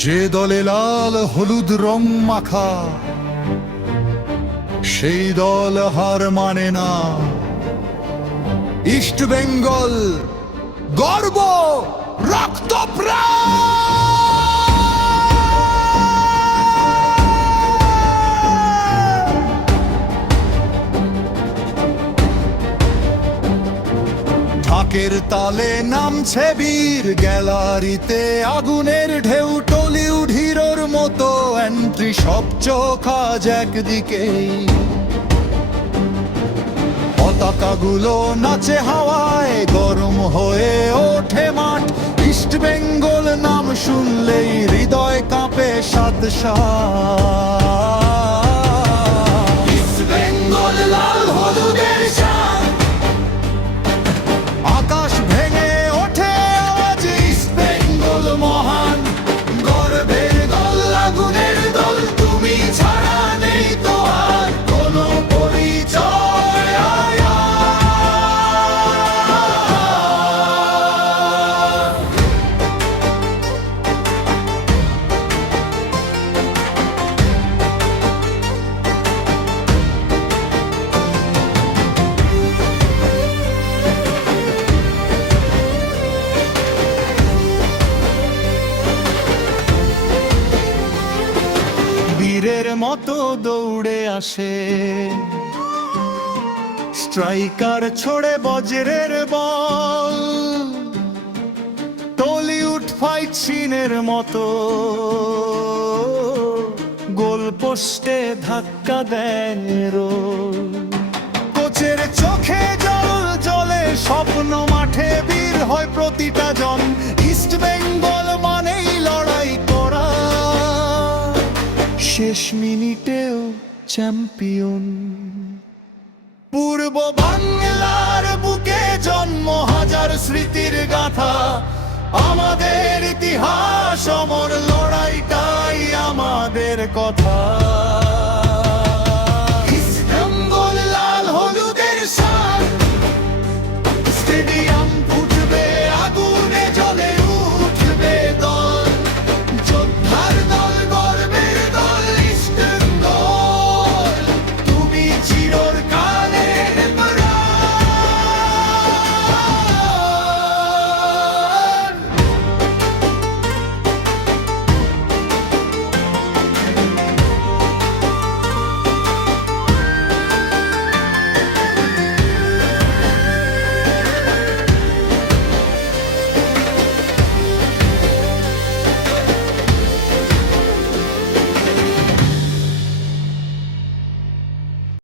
যে দলে লাল হলুদ রং মাখা, সেই দল হার মানে না। ইস্ট বেঙ্গল গর্ব রক্ত ঢাকের তালে নামছে বীর গ্যালারিতে আগুনের ঢেউ, টলিউড হিরোর মতো এন্ট্রি সব চোখ আজ একদিকেই। পতাকাগুলো নাচে হাওয়ায়, গরম হয়ে ওঠে মাঠ। ইস্ট বেঙ্গল নাম শুনলেই হৃদয় কাঁপে সাত ইস্ট বীরের মতো দৌড়ে আসে। স্ট্রাইকার ছোড়ে বজ্রের বল। টলিউড ফাইট সিনের মতো। গোল পোস্টে ধাক্কা দেয়। কোচের চোখে জল জলে স্বপ্ন মাঠে বীর হয় প্রতিটা জন। শেষ মিনিটেও চ্যাম্পিয়ন। পূর্ব বাংলার বুকে জন্ম হাজার স্মৃতির গাথা। আমাদের ইতিহাস অমর লড়াইটাই আমাদের কথা। লাল হলুদের স্টেডিয়াম